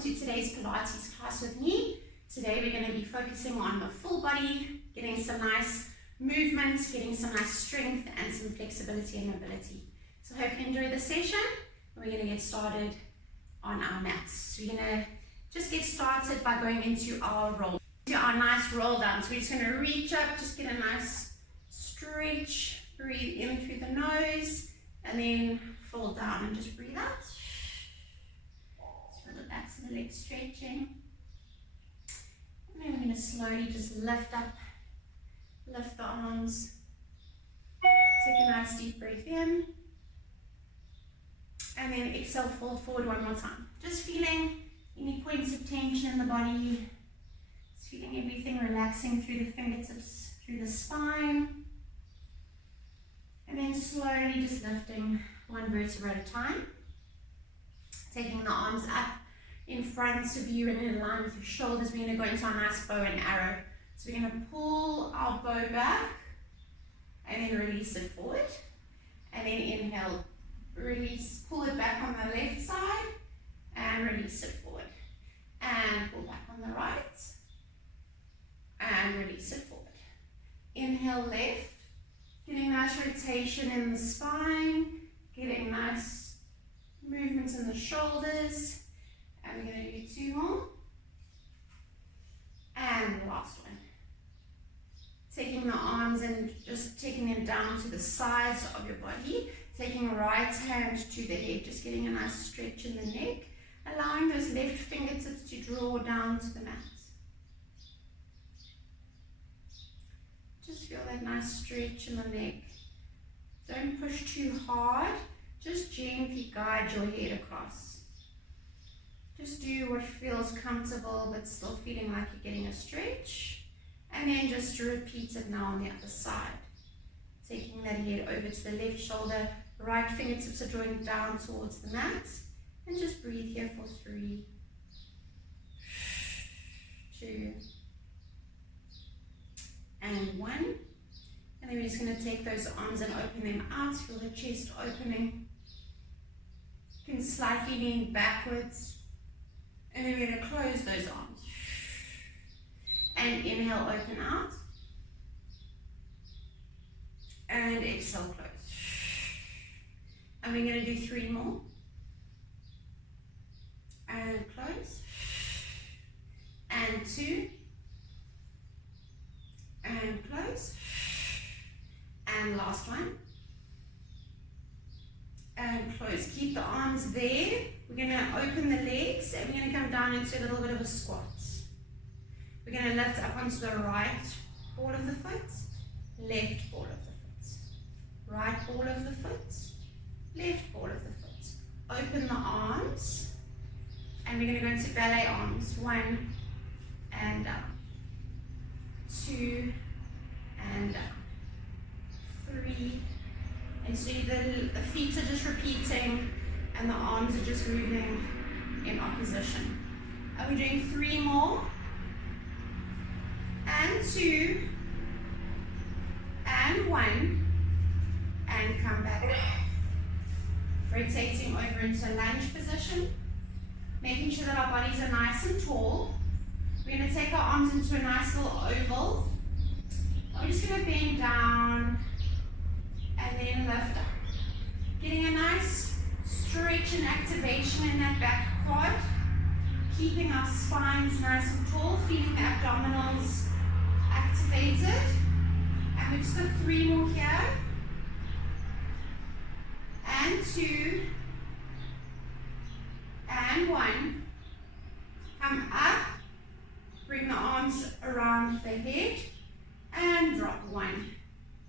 welcome to today's Pilates class with me. Today we're going to be focusing on the full body, getting some nice movements, getting some nice strength and some flexibility and mobility. So I hope you enjoy the session. We're going to get started on our mats. So we're going to just get started by going into our roll, to our nice roll down. So we're just going to reach up, just get a nice stretch, breathe in through the nose, and then fall down and just breathe out. So relax the legs stretching. And then we're going to slowly just lift up, lift the arms. Take a nice deep breath in. And then exhale, fold forward one more time. Just feeling any points of tension in the body. Just feeling everything relaxing through the fingertips, through the spine. And then slowly just lifting one vertebra at a time. Taking the arms up in front of you and in line with your shoulders. We're going to go into our nice bow and arrow. So we're going to pull our bow back and then release it forward. And then inhale, release, pull it back on the left side and release it forward. And pull back on the right and release it forward. Inhale, left. Getting nice rotation in the spine, getting nice movements in the shoulders. And we're going to do two more. And the last one. Taking the arms and just taking them down to the sides of your body. Taking right hand to the head, just getting a nice stretch in the neck. Allowing those left fingertips to draw down to the mat. Just feel that nice stretch in the neck. Don't push too hard. Just gently guide your head across. Just do what feels comfortable but still feeling like you're getting a stretch. And then just repeat it now on the other side. Taking that head over to the left shoulder. Right fingertips are drawing down towards the mat. And just breathe here for 3, 2, and 1. And then we're just going to take those arms and open them out. Feel the chest opening. You can slightly lean backwards. And then we're going to close those arms. And inhale, open out. And exhale, close. And we're going to do 3 more. And close. And 2. And close. And last one. And close. Keep the arms there. We're going to open the legs and we're going to come down into a little bit of a squat. We're going to lift up onto the right ball of the foot, left ball of the foot. Right ball of the foot, left ball of the foot. Open the arms and we're going to go into ballet arms. 1 and down. 2 and down. 3. And so the feet are just repeating and the arms are just moving in opposition. And we're doing 3 more. And 2. And 1. And come back up. Rotating over into a lunge position. Making sure that our bodies are nice and tall. We're going to take our arms into a nice little oval. I'm just going to bend down and then lift up. Getting a nice stretch and activation in that back quad. Keeping our spines nice and tall. Feeling the abdominals activated. And we've just got 3 more here. And 2. And 1. Come up. Bring the arms around the head. And drop 1.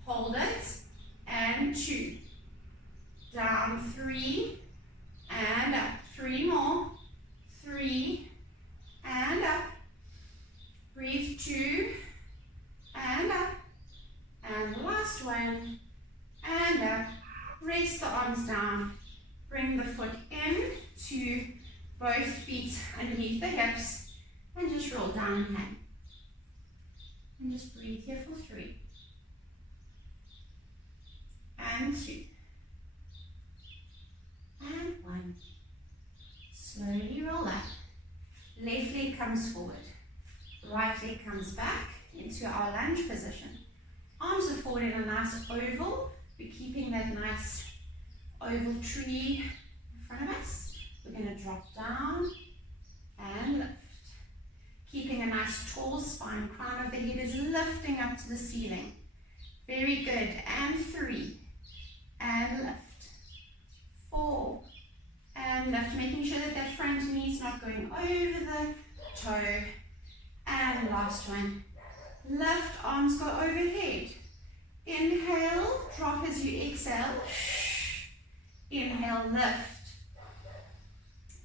Hold it. And 2. Down 3. And up. 3 more. 3. And up. Breathe 2. And up. And the last one. And up. Rest the arms down. Bring the foot in to both feet underneath the hips. And just roll down and hang. And just breathe here for 3. And 2. And 1. Slowly roll up. Left leg comes forward. Right leg comes back into our lunge position. Arms are forward in a nice oval. We're keeping that nice oval tree in front of us. We're going to drop down and lift. Keeping a nice tall spine. Crown of the head is lifting up to the ceiling. Very good. And 3. And lift. 4. And lift. Making sure that that front knee is not going over the toe. And last one. Lift, arms go overhead. Inhale, drop as you exhale. Inhale, lift.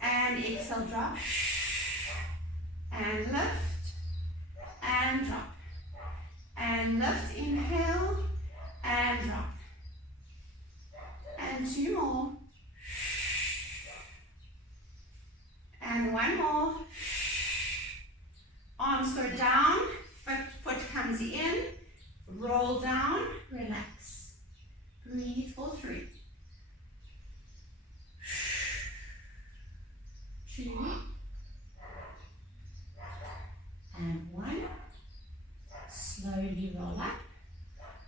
And exhale, drop. And lift. And drop. And lift, inhale. And drop. And 2 more. And 1 more. Arms go down, foot comes in, roll down, relax. Breathe for 3. 2. And 1. Slowly roll up.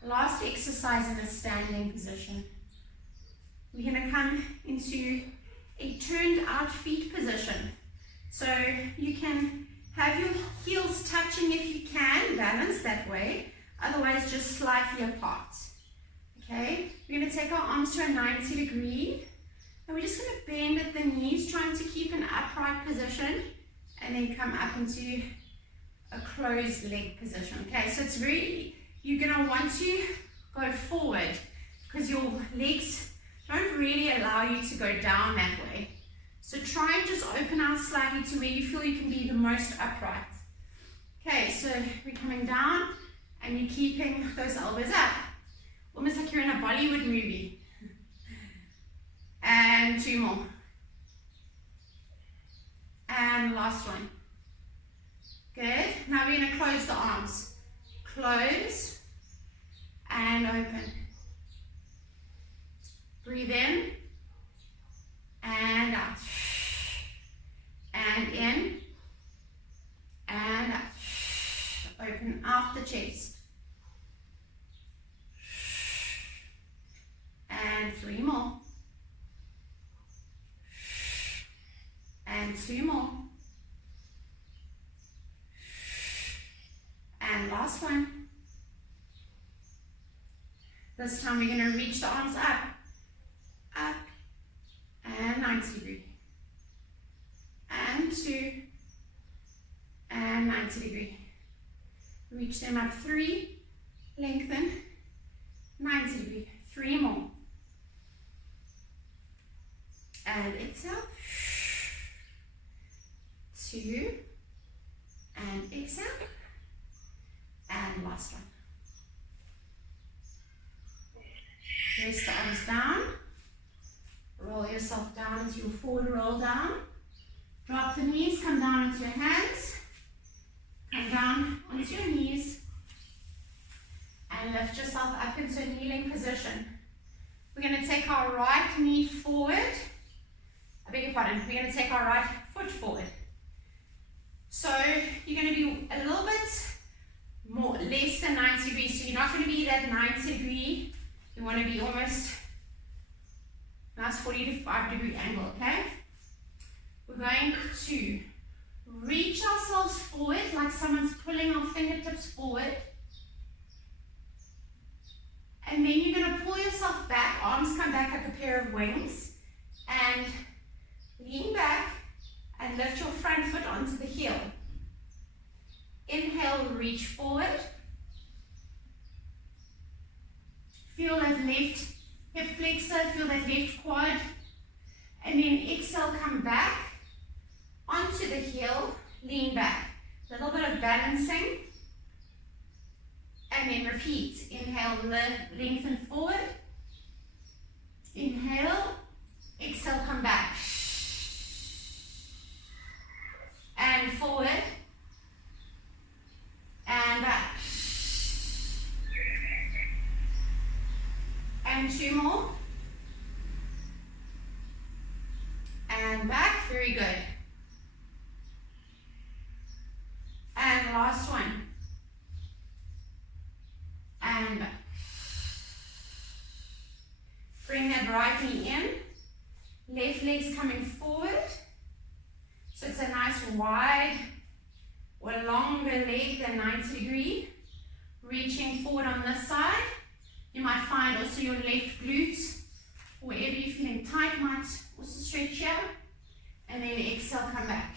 Last exercise in a standing position. We're going to come into a turned out feet position. So you can have your heels touching if you can, balance that way, otherwise just slightly apart. Okay, we're going to take our arms to a 90 degree, and we're just going to bend at the knees, trying to keep an upright position, and then come up into a closed leg position. Okay, so it's very, you're going to want to go forward, because your legs don't really allow you to go down that way. So try and just open out slightly to where you feel you can be the most upright. Okay, so we're coming down and you're keeping those elbows up. Almost like you're in a Bollywood movie. And 2 more. And last one. Good. Now we're going to close the arms. Close and open. Breathe in and out. And in and out. Open out the chest. And 3 more. And 2 more. And last one. This time we're going to reach the arms up. Up. And 90 degree. And 2. And 90 degree. Reach them up. 3. Lengthen. 90 degree. 3 more. And exhale. 2. And exhale. And last one. Rest the arms down. Roll yourself down into your forward roll down. Drop the knees, come down onto your hands. Come down onto your knees. And lift yourself up into a kneeling position. We're going to take our right knee forward. I beg your pardon. We're going to take our right foot forward. So you're going to be a little bit more, less than 90 degrees. So you're not going to be that 90 degree. You want to be almost nice 45 degree angle, okay? We're going to reach ourselves forward like someone's pulling our fingertips forward. And then you're going to pull yourself back, arms come back like a pair of wings, and lean back and lift your front foot onto the heel. Inhale, reach forward. Feel that left hip flexor, feel that left quad. And then exhale, come back onto the heel, lean back. A little bit of balancing. And then repeat. Inhale, lengthen forward. Inhale, exhale, come back. And forward. And back. And 2 more. And back. Very good. coming forward. So it's a nice wide or longer leg than 90 degree. Reaching forward on this side. You might find also your left glute, wherever you're feeling tight, might also stretch here. And then exhale, come back.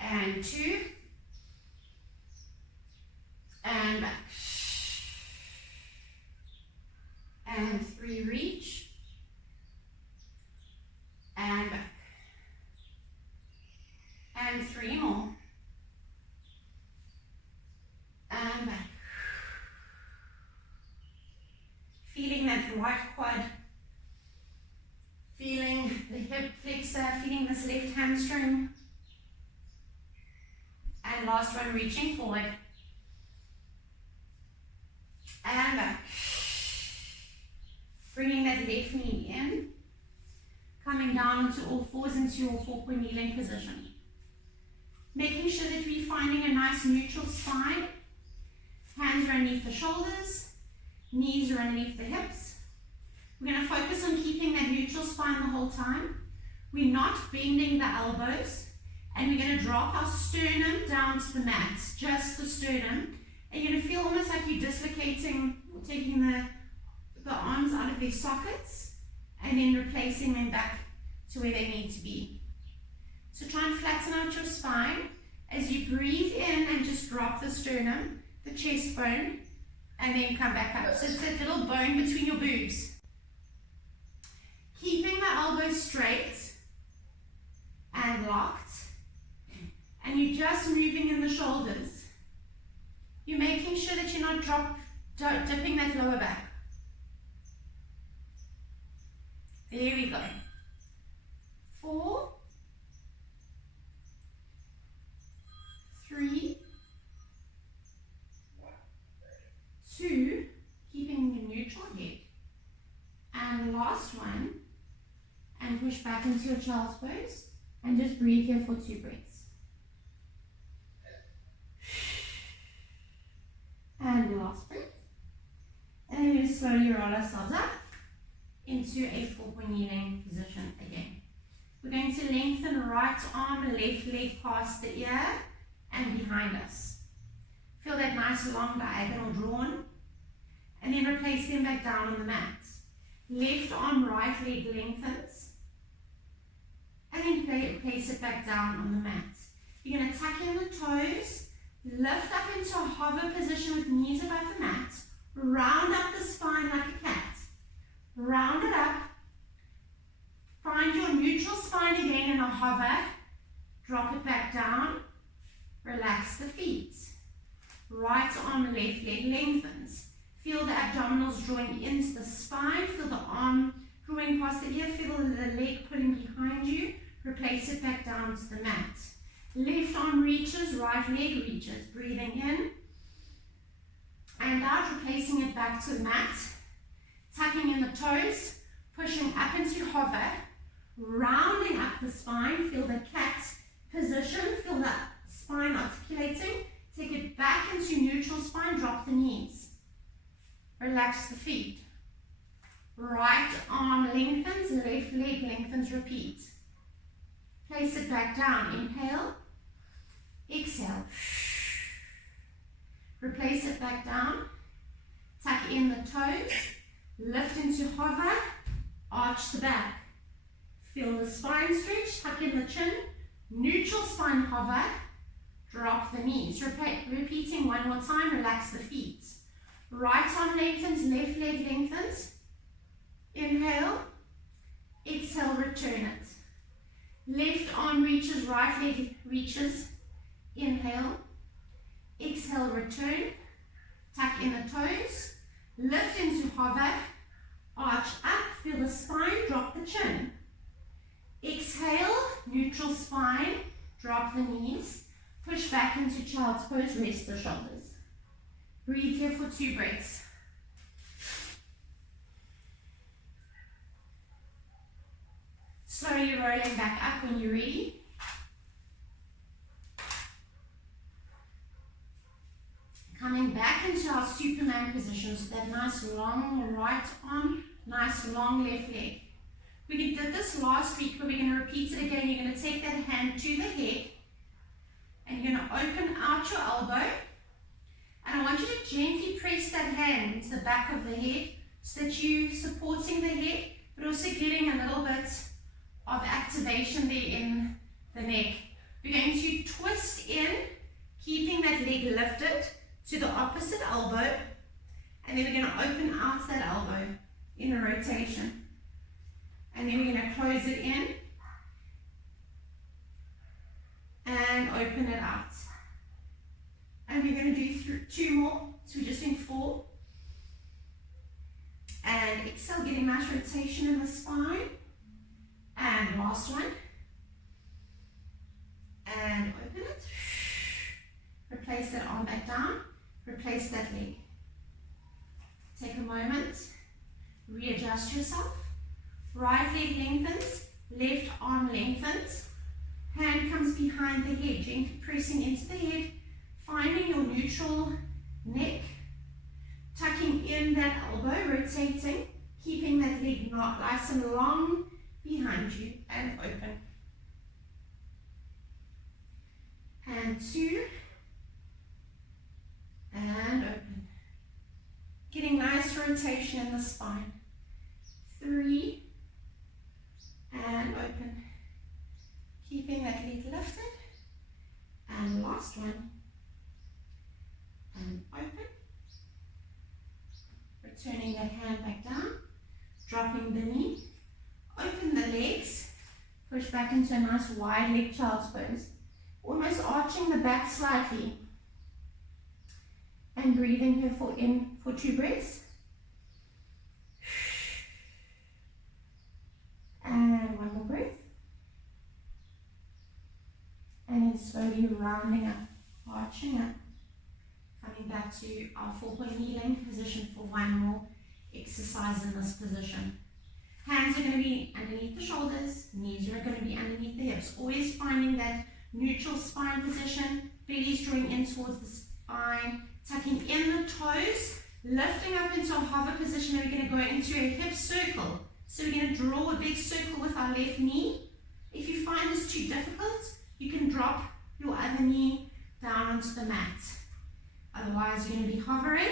And 2. And back. And 3, reach. And back. And 3 more. And back. Feeling that right quad. Feeling the hip flexor, feeling this left hamstring. And last one, reaching forward. And back. Bringing that left knee in. Coming down into all fours into your 4-point kneeling position. Making sure that we're finding a nice neutral spine. Hands are underneath the shoulders. Knees are underneath the hips. We're going to focus on keeping that neutral spine the whole time. We're not bending the elbows. And we're going to drop our sternum down to the mat. Just the sternum. And you're going to feel almost like you're dislocating or taking the arms out of their sockets. And then replacing them back to where they need to be. So try and flatten out your spine. As you breathe in and just drop the sternum, the chest bone, and then come back up. So it's that little bone between your boobs. Keeping the elbows straight and locked. And you're just moving in the shoulders. You're making sure that you're not dipping that lower back. There we go. 4, 3, 2, keeping the neutral head. And last one, and push back into your child's pose, and just breathe here for 2 breaths. And last breath. And then we slowly roll ourselves up into a 4-point kneeling position again. We're going to lengthen right arm, left leg past the ear and behind us. Feel that nice long diagonal drawn. And then replace them back down on the mat. Left arm, right leg lengthens. And then place it back down on the mat. You're going to tuck in the toes. Lift up into a hover position with knees above the mat. Round up the spine like a cat. Round it up. Find your neutral spine again in a hover. Drop it back down. Relax the feet. Right arm, left leg lengthens. Feel the abdominals drawing into the spine. Feel the arm drawing past the ear. Feel the leg pulling behind you. Replace it back down to the mat. Left arm reaches, right leg reaches. Breathing in and out, replacing it back to the mat. Tucking in the toes, pushing up into hover, rounding up the spine. Feel the cat position, feel the spine articulating. Take it back into neutral spine, drop the knees. Relax the feet. Right arm lengthens, left leg lengthens, repeat. Place it back down, inhale, exhale. Replace it back down, tuck in the toes, lift into hover, arch the back. Feel the spine stretch, tuck in the chin, neutral spine hover, drop the knees. Repeating one more time, relax the feet. Right arm lengthens, left leg lengthens. Inhale, exhale, return it. Left arm reaches, right leg reaches. Inhale, exhale, return. Tuck in the toes, lift into hover, arch up, feel the spine, drop the chin. Exhale, neutral spine, drop the knees, push back into child's pose, rest the shoulders. Breathe here for 2 breaths. Slowly rolling back up when you're ready. Coming back into our Superman position, so that nice long right arm, nice long left leg. We did this last week, but we're going to repeat it again. You're going to take that hand to the head, and you're going to open out your elbow. And I want you to gently press that hand into the back of the head so that you're supporting the head, but also getting a little bit of activation there in the neck. We're going to twist in, keeping that leg lifted to the opposite elbow, and then we're going to open out that elbow in a rotation. And then we're going to close it in and open it out. And we're going to do 2 more, so we're just doing 4. And exhale, getting nice rotation in the spine. And last one. And open it. Replace that arm back down. Replace that leg. Take a moment. Readjust yourself. Right leg lengthens. Left arm lengthens. Hand comes behind the head. Gently pressing into the head. Finding your neutral neck. Tucking in that elbow. Rotating. Keeping that leg not nice and long behind you. And open. And 2. And open. Getting nice rotation in the spine. 3. And open. Keeping that leg lifted. And last one. And open. Returning that hand back down. Dropping the knee. Open the legs. Push back into a nice wide leg child's pose. Almost arching the back slightly. And breathing here for 2 breaths. And 1 more breath. And then slowly rounding up, arching up. Coming back to our 4-point kneeling position for 1 more exercise in this position. Hands are going to be underneath the shoulders, knees are going to be underneath the hips. Always finding that neutral spine position, belly's drawing in towards the spine, tucking in the toes, lifting up into a hover position, and we're going to go into a hip circle. So we're going to draw a big circle with our left knee. If you find this too difficult, you can drop your other knee down onto the mat. Otherwise, you're going to be hovering.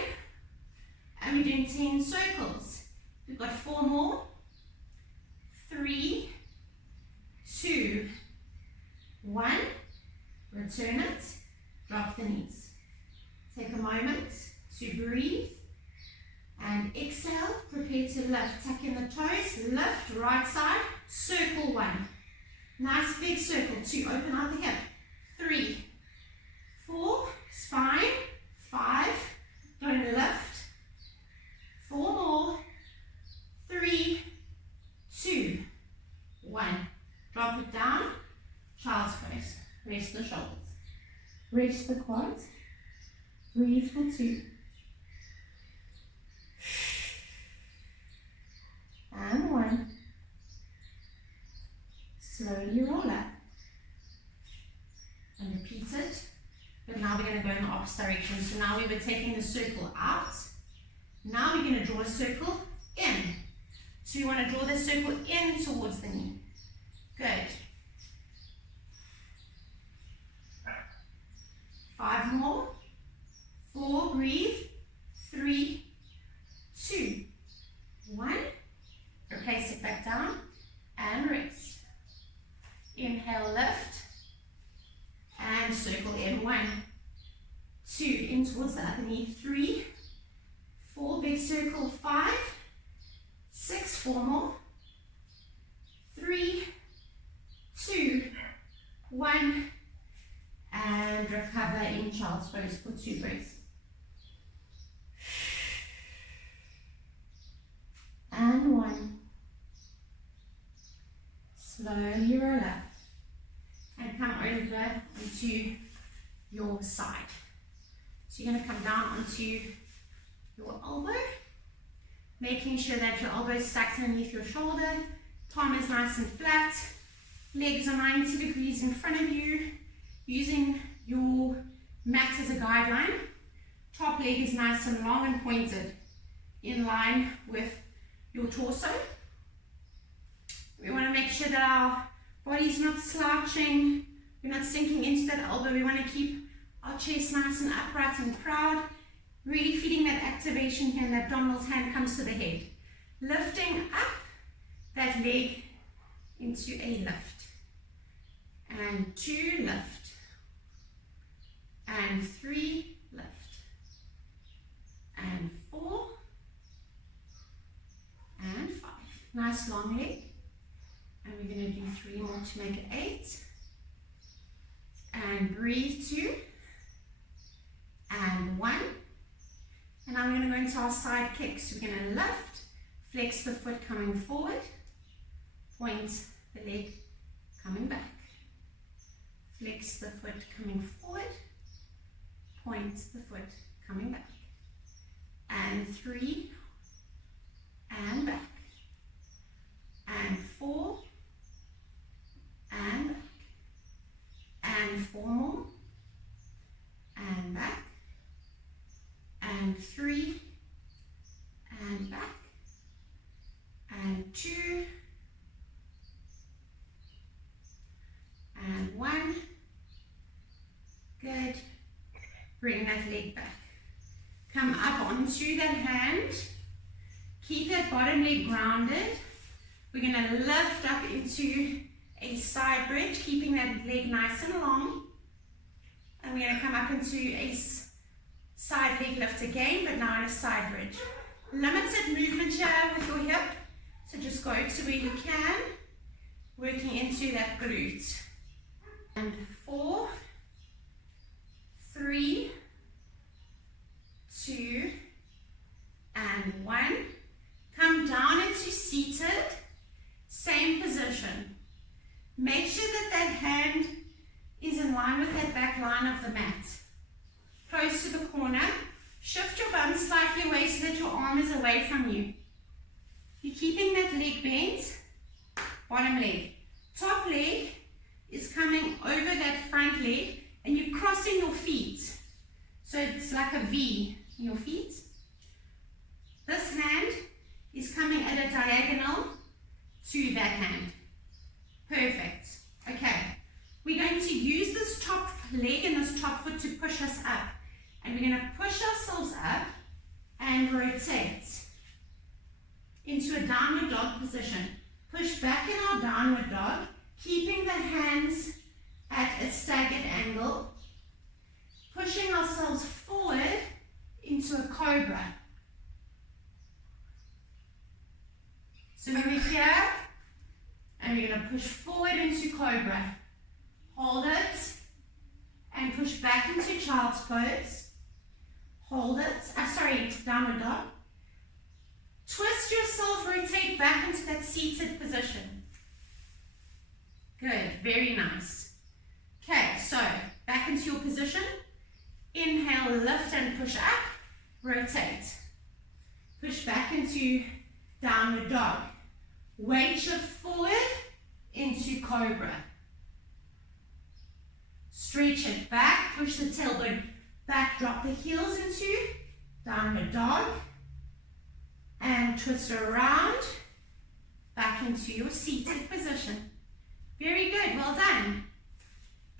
And we're doing 10 circles. We've got 4 more. 3, 2, 1. Return it. Drop the knees. Take a moment to breathe. And exhale. Prepare to lift. Tuck in the toes. Lift. Right side. Circle 1. Nice big circle. 2. Open out the hip. 3, 4. Spine. 5. Don't lift. 4 more. 3, 2, 1. Drop it down. Child's pose. Rest the shoulders. Rest the quads. Breathe for 2. And 1. Slowly roll up. And repeat it. But now we're going to go in the opposite direction. So now we were taking the circle out. Now we're going to draw a circle in. So you want to draw the circle in towards the knee. Good. 5 more. 4, breathe. 3, 2, 1. Replace it back down and rest. Inhale, lift. And circle in. 1, 2, in towards the other knee. 3, 4, big circle. 5, 6, 4 more. 3, 2, 1. And recover in child's pose for 2 breaths. And 1. Slowly roll up. And come over onto your side. So you're going to come down onto your elbow, making sure that your elbow is stacked underneath your shoulder, palm is nice and flat, legs are 90 degrees in front of you, using your mat as a guideline. Top leg is nice and long and pointed, in line with your torso. We want to make sure that our body's not slouching, we're not sinking into that elbow. We want to keep our chest nice and upright and proud, really feeding that activation here, and that abdominals, hand comes to the head. Lifting up that leg into a lift. And 2, lift. And 3, lift. And 4. And 5. Nice long leg. And we're going to do 3 more to make it 8. And breathe 2. And 1. And now we're going to go into our side kicks. We're going to lift, flex the foot coming forward, point the leg coming back. Flex the foot coming forward, point the foot coming back. And 3, and back. And 4, and back. And 4 more, and back. And 3, and back. And 2, and 1. Good. Bring that leg back. Come up onto that hand. Keep that bottom leg grounded. We're going to lift up into a side bridge, keeping that leg nice and long. And we're going to come up into a side leg lift again, but now in a side bridge. Limited movement here with your hip. So just go to where you can, working into that glute. And 4, 3, 2, and 1. Come down into seated, same position. Make sure that that hand is in line with that back line of the mat. Close to the corner. Shift your bum slightly away so that your arm is away from you. You're keeping that leg bent, bottom leg. Top leg is coming over that front leg, and you're crossing your feet. So it's like a V in your feet. This hand is coming at a diagonal to that hand. Perfect. Okay. We're going to use this top leg and this top foot to push us up. And we're going to push ourselves up and rotate into a downward dog position. Push back in our downward dog, keeping the hands at a staggered angle. Pushing ourselves forward into a cobra. So when we're here, and we're going to push forward into cobra. Hold it, and push back into child's pose. Hold it, downward dog. Twist yourself, rotate back into that seated position. Good, very nice. Okay, so back into your position. Inhale, lift and push up, rotate. Push back into downward dog. Weight shift forward into cobra. Stretch it back, push the tailbone back, drop the heels into downward dog. And twist around, back into your seated position. Very good, well done.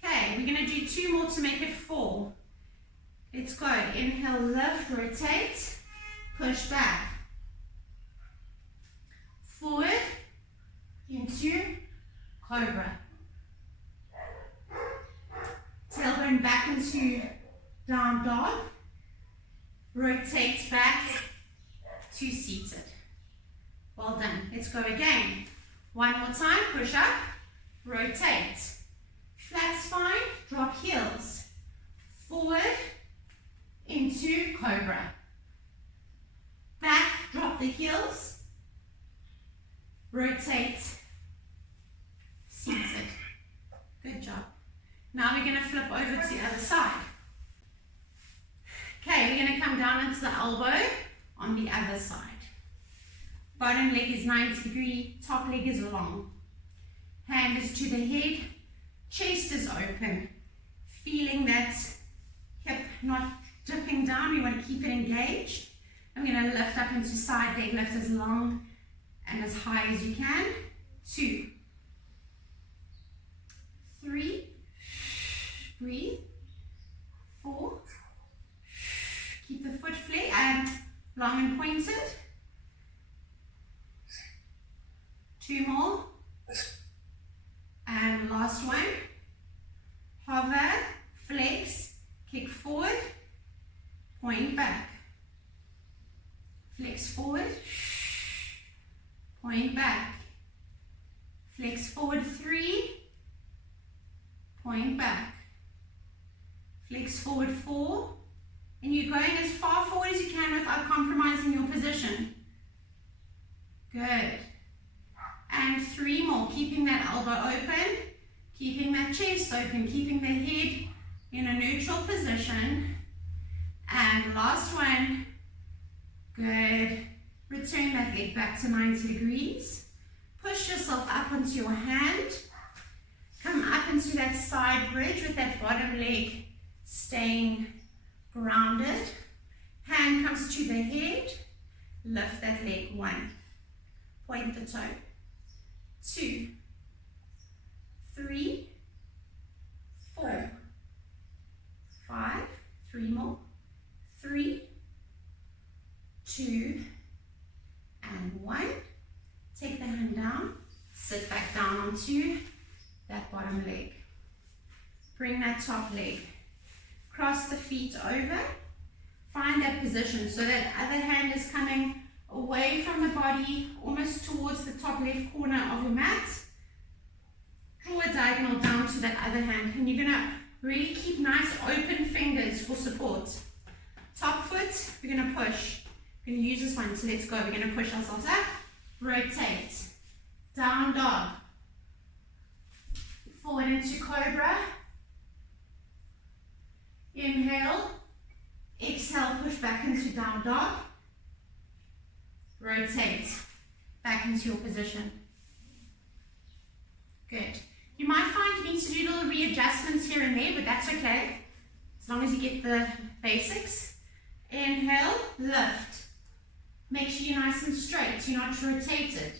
Okay, we're going to do 2 more to make it 4. Let's go. Inhale, lift, rotate, push back. Forward into cobra. Tailbone back into down dog. Rotate back to seated. Well done. Let's go again. 1 more time. Push up, rotate. Flat spine, drop heels. Forward into cobra. Back, drop the heels. Rotate, seated. Good job. Now we're going to flip over to the other side. Okay, we're going to come down into the elbow on the other side. Bottom leg is 90 degrees, top leg is long. Hand is to the head, chest is open. Feeling that hip not dipping down, we want to keep it engaged. I'm going to lift up into side leg lift as long and as high as you can 2, 3, breathe, 4, keep the foot long and pointed, 2 more, and last one, hover, flex, kick forward, point back, flex forward, point back, flex forward 3, point back, flex forward 4, and you're going as far forward as you can without compromising your position. Good. And 3 more, keeping that elbow open, keeping that chest open, keeping the head in a neutral position. And last one. Good. Return that leg back to 90 degrees. Push yourself up onto your hand. Come up into that side bridge with that bottom leg staying grounded. Hand comes to the head. Lift that leg. 1. Point the toe. 2, 3, 4, 5, 3 more, 3, 2, and 1. Take the hand down, sit back down onto that bottom leg. Bring that top leg, cross the feet over, find that position so that other hand is coming away from the body, almost towards the top left corner of your mat. Draw a diagonal down to that other hand, and you're going to really keep nice open fingers for support. Top foot, we're going to push. We're going to use this one, so let's go. We're going to push ourselves up, rotate, down dog, forward into cobra, inhale, exhale, push back into down dog, rotate back into your position. Good. You might find you need to do little readjustments here and there, but that's okay, as long as you get the basics. Inhale, lift. Make sure you're nice and straight, you're not rotated.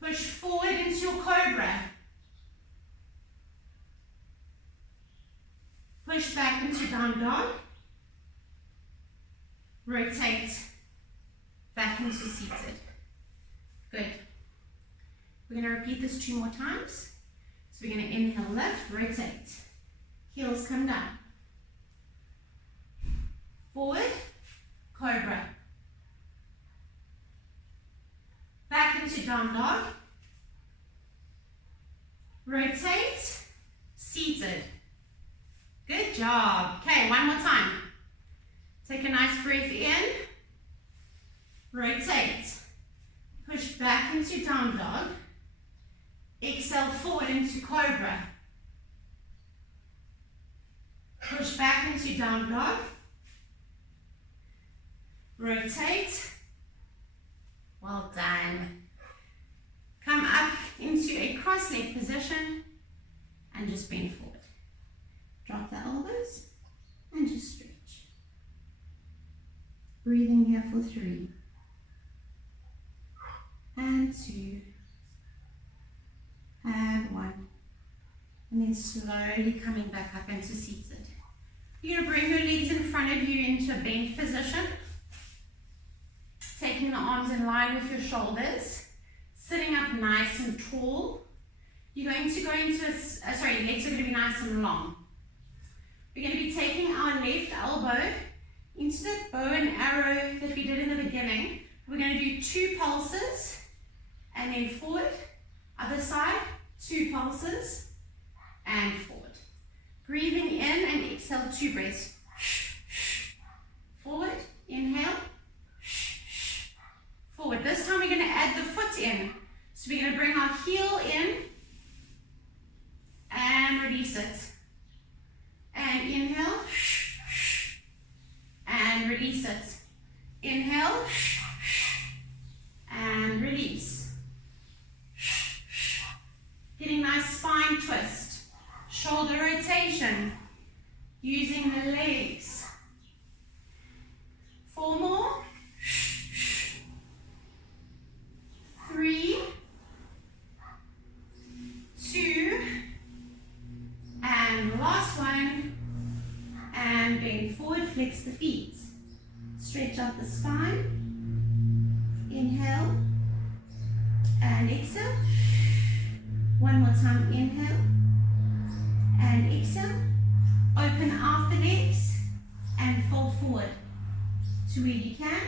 Push forward into your cobra. Push back into down dog. Rotate back into seated. Good. We're going to repeat this 2 more times. So we're going to inhale, lift, rotate. Heels come down. Forward, cobra. Back into down dog. Rotate, seated. Good job. Okay, 1 more time. Take a nice breath in. Rotate. Push back into down dog. Exhale forward into cobra. Push back into down dog. Rotate. Well done. Come up into a cross-leg position and just bend forward. Drop the elbows and just stretch. Breathing here for 3 and 2 and 1, and then slowly coming back up into seated. You're going to bring your legs in front of you into a bent position, taking the arms in line with your shoulders, sitting up nice and tall. You're going to go into legs are going to be nice and long. We're going to be taking our left elbow into that bow and arrow that we did in the beginning. We're going to do 2 pulses and then forward, other side, 2 pulses and forward. Breathing in and exhale 2 breaths. Forward, inhale, forward. This time we're going to add the foot in. So we're going to bring our heel in and release it. And inhale, and release it. Inhale, and release. Getting nice spine twist, shoulder rotation, using the legs. 4 more. 3, flex the feet. Stretch out the spine. Inhale and exhale. One more time, inhale and exhale. Open out the legs and fold forward to where you can.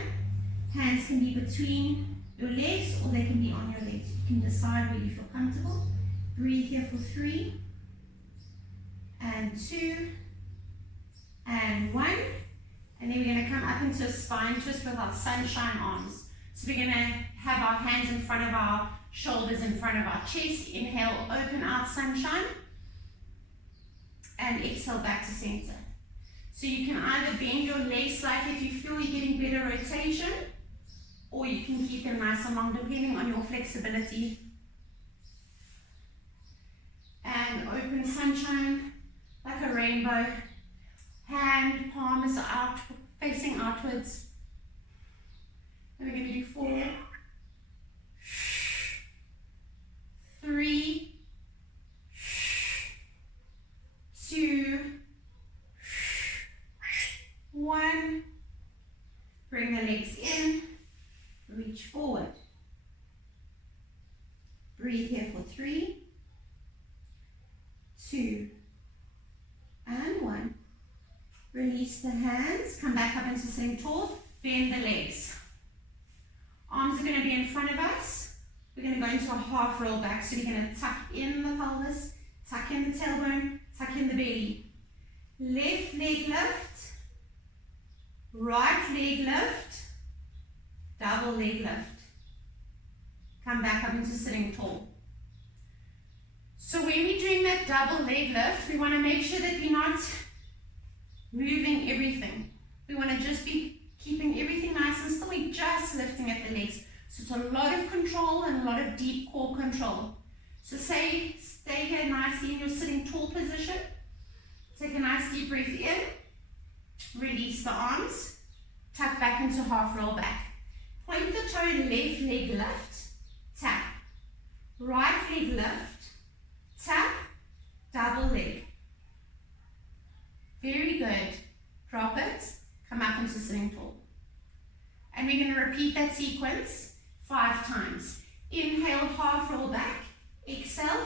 Hands can be between your legs or they can be on your legs. You can decide where you feel comfortable. Breathe here for 3 and 2 and 1. And then we're going to come up into a spine twist with our sunshine arms. So we're going to have our hands in front of our shoulders, in front of our chest. Inhale, open out sunshine. And exhale back to center. So you can either bend your legs slightly if you feel you're getting better rotation, or you can keep them nice and long depending on your flexibility. And open sunshine like a rainbow. Hand palms out, facing outwards. And we're going to do 4, 3, 2, 1. Bring the legs in. Reach forward. Breathe here for 3, 2, and 1. Release the hands. Come back up into sitting tall. Bend the legs. Arms are going to be in front of us. We're going to go into a half roll back. So we're going to tuck in the pelvis, tuck in the tailbone, tuck in the belly. Left leg lift. Right leg lift. Double leg lift. Come back up into sitting tall. So when we're doing that double leg lift, we want to make sure that we're not moving everything. We want to just be keeping everything nice and still. We're just lifting at the legs. So it's a lot of control and a lot of deep core control. So stay here nicely in your sitting tall position. Take a nice deep breath in. Release the arms. Tuck back into half roll back. Point the toe, left leg lift. Tap. Right leg lift. Tap. Double leg. Very good. Drop it. Come up into sitting tall. And we're going to repeat that sequence 5 times. Inhale, half roll back. Exhale.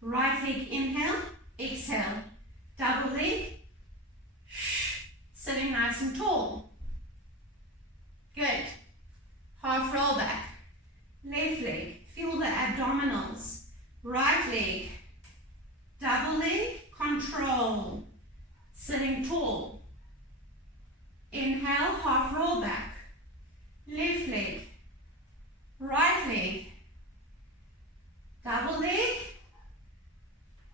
Right leg inhale. Exhale. Double leg. Sitting nice and tall. Good. Half roll back. Left leg. Feel the abdominals. Right leg. Double leg. Control. Sitting tall. Inhale, half roll back. Left leg. Right leg. Double leg.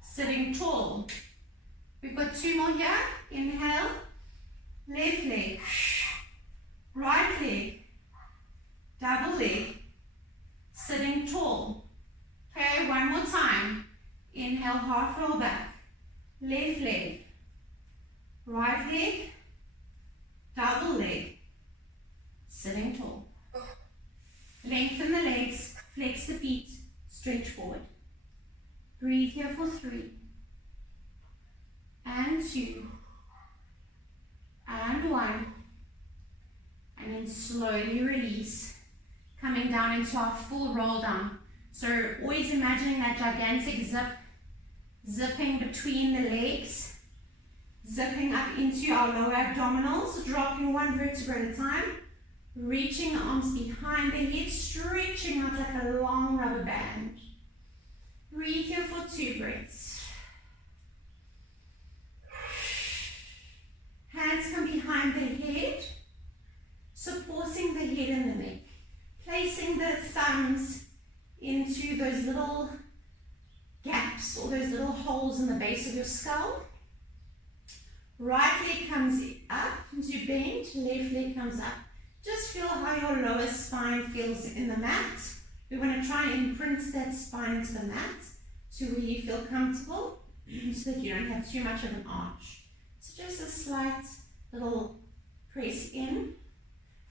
Sitting tall. We've got 2 more here. Inhale. Left leg. Right leg. Double leg. Sitting tall. Okay, one more time. Inhale, half roll back. Left leg. Right leg. Double leg. Sitting tall. Lengthen the legs. Flex the feet. Stretch forward. Breathe here for 3. And 2. And 1. And then slowly release. Coming down into our full roll down. So always imagining that gigantic zip. Zipping between the legs. Zipping up into our lower abdominals. Dropping 1 vertebra at a time. Reaching the arms behind the head. Stretching out like a long rubber band. Breathe here for 2 breaths. Hands come behind the head, supporting the head and the neck. Placing the thumbs into those little gaps or those little holes in the base of your skull. Right leg comes up into bend, left leg comes up. Just feel how your lower spine feels in the mat. We want to try and imprint that spine into the mat to where you feel comfortable so that you don't have too much of an arch. So just a slight little press in.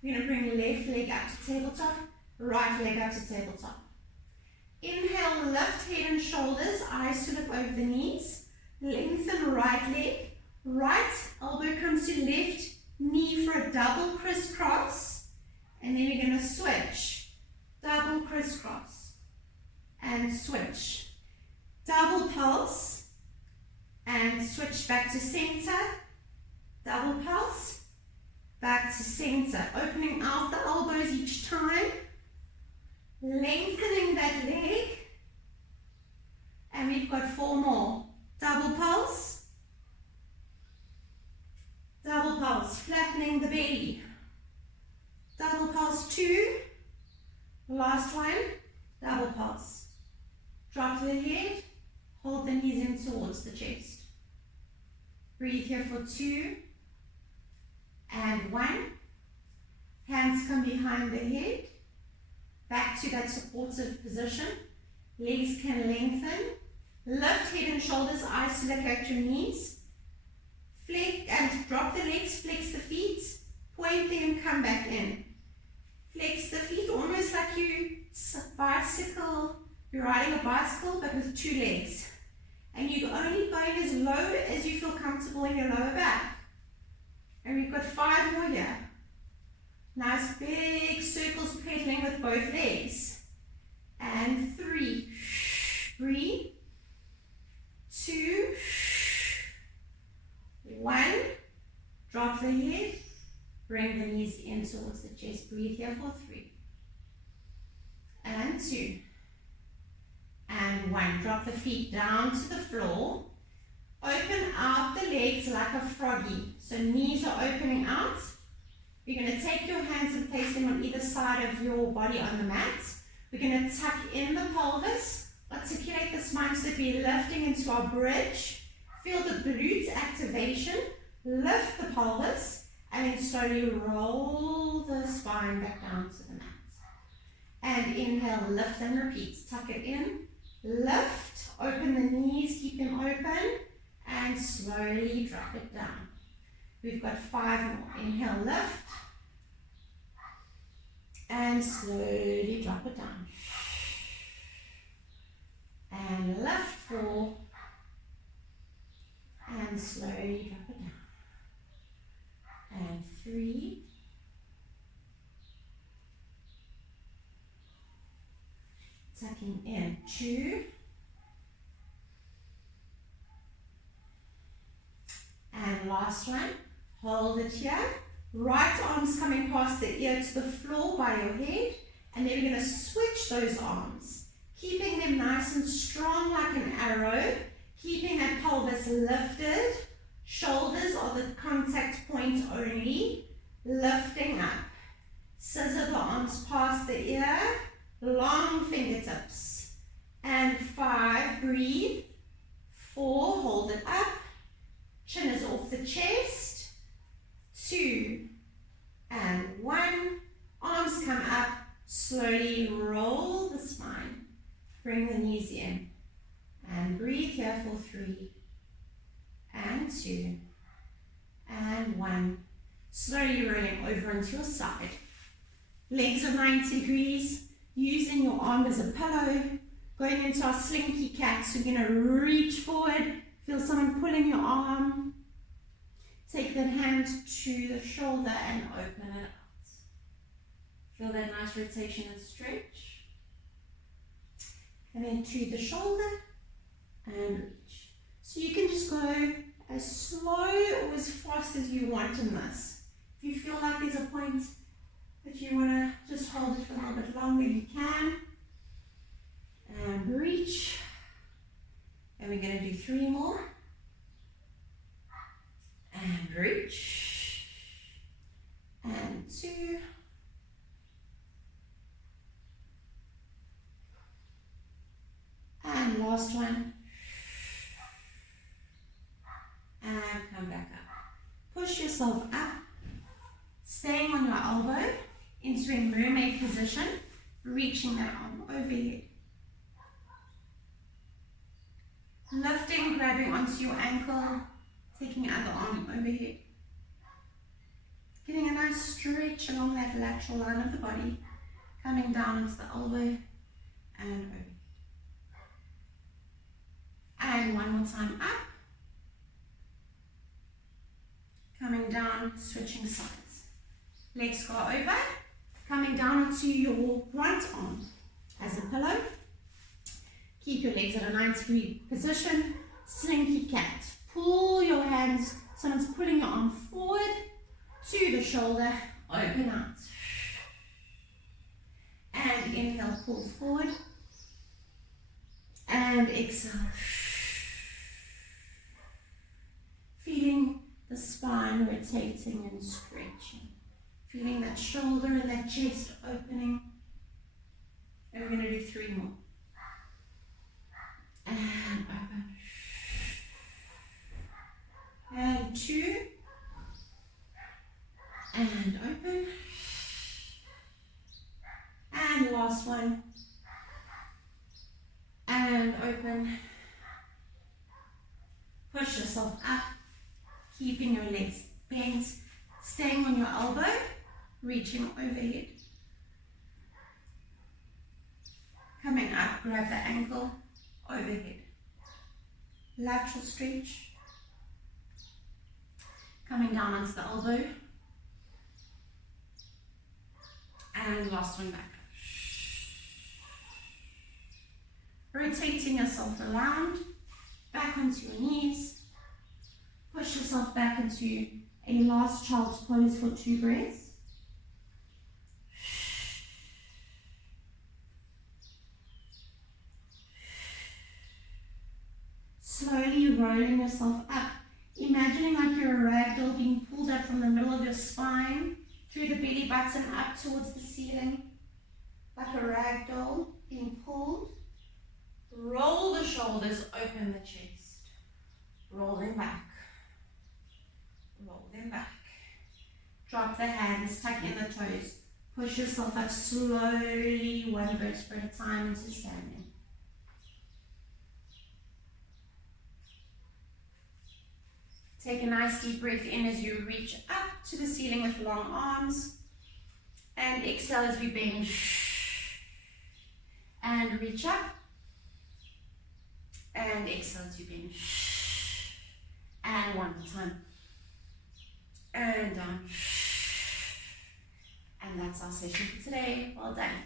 We're going to bring left leg up to tabletop, right leg up to tabletop. Inhale, lift head and shoulders, eyes to look over the knees. Lengthen right leg, Right elbow comes to left knee for a double crisscross, and then you're going to switch. Double crisscross and switch. Double pulse and switch back to center. Double pulse, back to center. Opening out the elbows each time. Lengthening that leg. And we've got 4 more. Double pulse. Double pulse, flattening the belly. Double pulse 2. Last one, double pulse. Drop the head, hold the knees in towards the chest. Breathe here for 2 and 1. Hands come behind the head. Back to that supportive position. Legs can lengthen. Lift head and shoulders, eyes to look at your knees. Flex and drop the legs, flex the feet. Point them, come back in. Flex the feet almost like you're riding a bicycle but with 2 legs. And you're only going as low as you feel comfortable in your lower back. And we've got 5 more here. Nice big circles pedaling with both legs. And 3. Breathe. 2. 1. Drop the head. Bring the knees in towards the chest. Breathe here for 3. And 2. And 1. Drop the feet down to the floor. Open out the legs like a froggy. So knees are opening out. You're going to take your hands and place them on either side of your body on the mat. We're going to tuck in the pelvis. Articulate the spine so that we're lifting into our bridge. Feel the glute activation. Lift the pelvis. And then slowly roll the spine back down to the mat. And inhale, lift and repeat. Tuck it in. Lift. Open the knees. Keep them open. And slowly drop it down. We've got 5 more. Inhale, lift. And slowly drop it down. And lift 4. And slowly drop it down. And 3. Tucking in 2. And last one. Hold it here. Right arms coming past the ear to the floor by your head. And then we're going to switch those arms. Keeping them nice and strong like an arrow. Keeping that pelvis lifted. Shoulders are the contact point only. Lifting up. Scissor the arms past the ear. Long fingertips. And 5, breathe. 4, hold it up. Chin is off the chest. 2 and 1. Arms come up. Slowly roll the spine. Bring the knees in. And breathe here for 3 and 2 and 1. Slowly rolling over onto your side. Legs are 90 degrees. Using your arm as a pillow. Going into our slinky cat. So we're going to reach forward. Feel someone pulling your arm. Take that hand to the shoulder and open it out. Feel that nice rotation and stretch. And then to the shoulder and reach. So you can just go as slow or as fast as you want in this. If you feel like there's a point that you want to just hold it for a little bit longer, you can. And reach. And we're going to do 3 more. And reach. And 2. And last one. And come back up. Push yourself up. Staying on your elbow. Entering mermaid position. Reaching that arm overhead. Lifting, grabbing onto your ankle. Taking other arm overhead. Getting a nice stretch along that lateral line of the body. Coming down into the elbow and over. And one more time up. coming down, switching sides. Legs go over, coming down onto your right arm as a pillow. Keep your legs at a 90-degree position. Slinky cat. Pull your hands, someone's pulling your arm forward to the shoulder, open out. And inhale, pull forward. And exhale. Feeling the spine rotating and stretching. Feeling that shoulder and that chest opening. And we're going to do 3 more. And open. And 2. And open. And last one. And open. Push yourself up. Keeping your legs bent. Staying on your elbow. Reaching overhead. Coming up, grab the ankle. Overhead. Lateral stretch. Coming down onto the elbow. And last one back. Rotating yourself around. Back onto your knees. Push yourself back into a last child's pose for 2 breaths. Slowly rolling yourself up, imagining like you're a rag doll being pulled up from the middle of your spine, through the belly button up towards the ceiling, like a rag doll being pulled. Roll the shoulders, open the chest, roll them back, roll them back. Drop the hands, tuck in the toes, push yourself up slowly, 1 vertebra at a time into standing. Take a nice deep breath in as you reach up to the ceiling with long arms. And exhale as we bend. And reach up. And exhale as you bend. And one more time. And down. And that's our session for today. Well done.